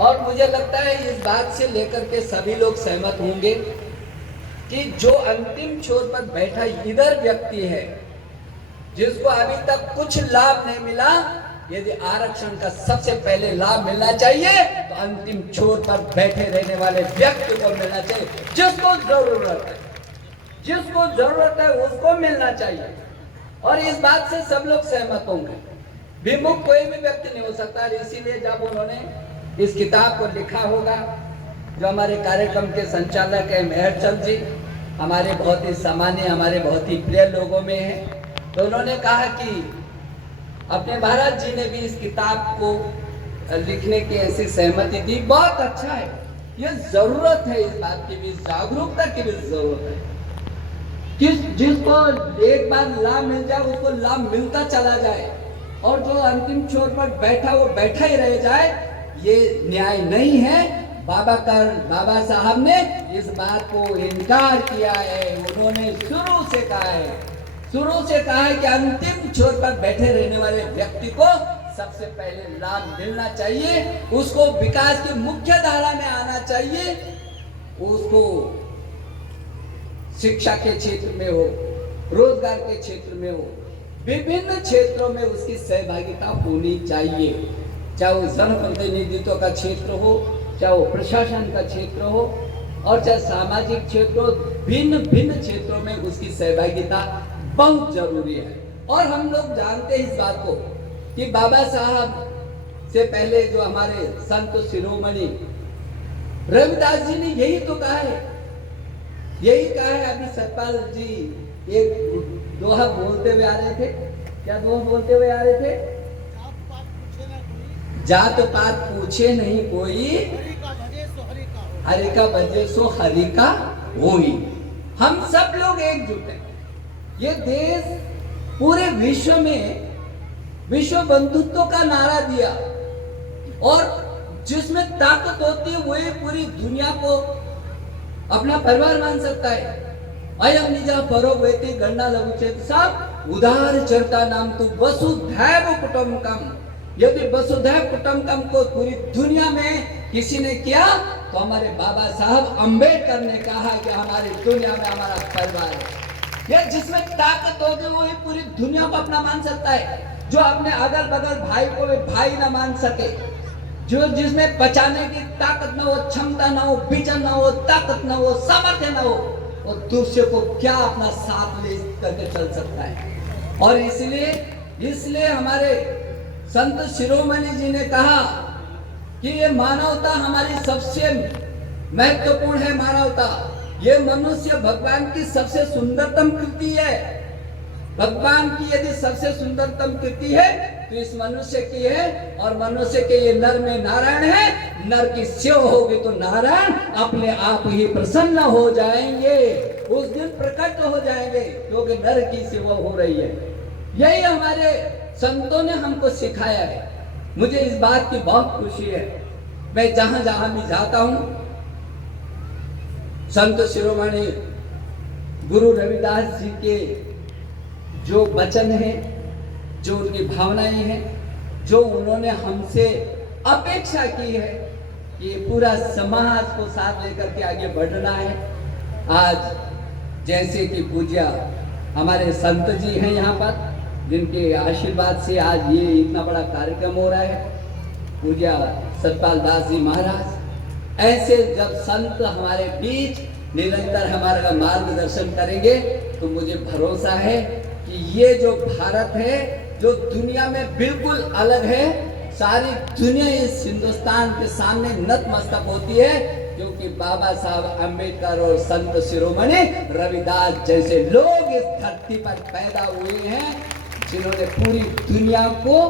और मुझे लगता है इस बात से लेकर के सभी लोग सहमत होंगे कि जो अंतिम छोर पर बैठा इधर व्यक्ति है, जिसको अभी तक कुछ लाभ नहीं मिला, यदि आरक्षण का सबसे पहले लाभ मिलना चाहिए तो अंतिम छोर पर बैठे रहने वाले व्यक्ति को मिलना चाहिए। जिसको जरूरत है उसको मिलना चाहिए। और इस बात से सब लोग सहमत होंगे, विमुख कोई भी व्यक्ति नहीं हो सकता। इसीलिए जब उन्होंने इस किताब को लिखा होगा, जो हमारे कार्यक्रम के संचालक है मेहरचंद जी, हमारे बहुत ही सामान्य, हमारे बहुत ही प्रिय लोगों में है, तो उन्होंने कहा कि अपने महाराज जी ने भी इस किताब को लिखने की ऐसी सहमति दी। बहुत अच्छा है, ये जरूरत है, इस बात की भी जागरूकता की भी जरूरत है कि जिसको एक बार लाभ मिल जाए उसको लाभ मिलता चला जाए, और जो अंतिम छोर पर बैठा वो बैठा ही रह जाए, ये न्याय नहीं है। बाबा साहब ने इस बात को इनकार किया है। उन्होंने शुरू से कहा है कि अंतिम छोर पर बैठे रहने वाले व्यक्ति को सबसे पहले लाभ मिलना चाहिए, उसको विकास की मुख्य धारा में आना चाहिए, उसको शिक्षा के क्षेत्र में हो, रोजगार के क्षेत्र में हो, विभिन्न क्षेत्रों में उसकी सहभागिता होनी चाहिए। चाहे वो जनप्रतिनिधित्व का क्षेत्र हो, चाहे वो प्रशासन का क्षेत्र हो, और चाहे सामाजिक क्षेत्र हो, भिन्न भिन्न क्षेत्रों में उसकी सहभागिता बहुत जरूरी है। और हम लोग जानते हैं इस बात को कि बाबा साहब से पहले जो हमारे संत शिरोमणि रविदास जी ने यही तो कहा है, अभी सतपाल जी एक दोहा बोलते हुए आ रहे थे। क्या दोहा बोलते हुए आ रहे थे? जात पात पूछे नहीं कोई, हरि का भजे सो हरि का होई। हम सब लोग एकजुट हैं। ये देश पूरे विश्व में विश्व बंधुत्व का नारा दिया, और जिसमें ताकत होती है वही पूरी दुनिया को अपना परिवार मान सकता है। अयम निजा परो वेति गणना लघुचेत सब उदार चरता नाम तू वसुधैव कुटुंबकम। यदि वसुधैव कुटुंबकम को पूरी दुनिया में किसी ने किया तो हमारे बाबा साहब अंबेडकर ने कहा कि हमारी दुनिया में हमारा परिवार है। यह जिसमें ताकत होगी वही पूरी दुनिया को अपना मान सकता है। जो अपने अगल बगल भाई को भी भाई ना मान सके, जो जिसमें बचाने की ताकत ना हो, क्षमता ना हो, विजन ना हो, ताकत ना हो, सामर्थ्य ना हो, वो दूसरे को क्या अपना साथ ले करके चल सकता है। और इसलिए हमारे संत शिरोमणि जी ने कहा कि ये मानवता हमारी सबसे महत्वपूर्ण है। मानवता, ये मनुष्य भगवान की सबसे सुंदरतम कृति है। भगवान की यदि सबसे सुंदरतम कृति है तो इस मनुष्य की है, और मनुष्य के ये नर में नारायण है। नर की सेवा होगी तो नारायण अपने आप ही प्रसन्न हो जाएंगे, उस दिन प्रकट हो जाएंगे, क्योंकि नर की सेवा हो रही है। यही हमारे संतों ने हमको सिखाया है। मुझे इस बात की बहुत खुशी है। मैं जहां जहां भी जाता हूं, संत शिरोमणि गुरु रविदास जी के जो वचन है, जो उनकी भावनाएं हैं, जो उन्होंने हमसे अपेक्षा की है कि पूरा समाज को साथ लेकर के आगे बढ़ना है। आज जैसे कि पूज्य हमारे संत जी हैं यहाँ पर, जिनके आशीर्वाद से आज ये इतना बड़ा कार्यक्रम हो रहा है, पूज्य सतपाल दास जी महाराज, ऐसे जब संत हमारे बीच निरंतर हमारा मार्गदर्शन करेंगे तो मुझे भरोसा है कि ये जो भारत है, जो दुनिया में बिल्कुल अलग है, सारी दुनिया इस हिंदुस्तान के सामने नतमस्तक होती है, क्योंकि बाबा साहब अम्बेडकर और संत शिरोमणि रविदास जैसे लोग इस धरती पर पैदा हुए हैं, जिन्होंने पूरी दुनिया को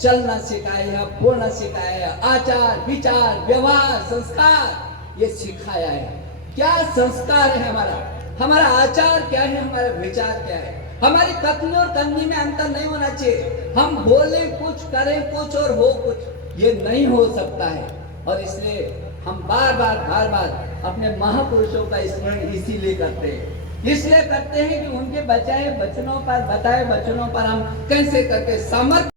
चलना सिखाया, बोलना सिखाया, आचार विचार व्यवहार संस्कार ये सिखाया है। क्या संस्कार है हमारा आचार क्या है, हमारा विचार क्या है। हमारी कथनी और करनी में अंतर नहीं होना चाहिए। हम बोले कुछ, करें कुछ और हो कुछ, ये नहीं हो सकता है। और इसलिए हम बार बार अपने महापुरुषों का स्मरण इसीलिए करते हैं कि उनके बताए वचनों पर हम कैसे करके सामर्थ्य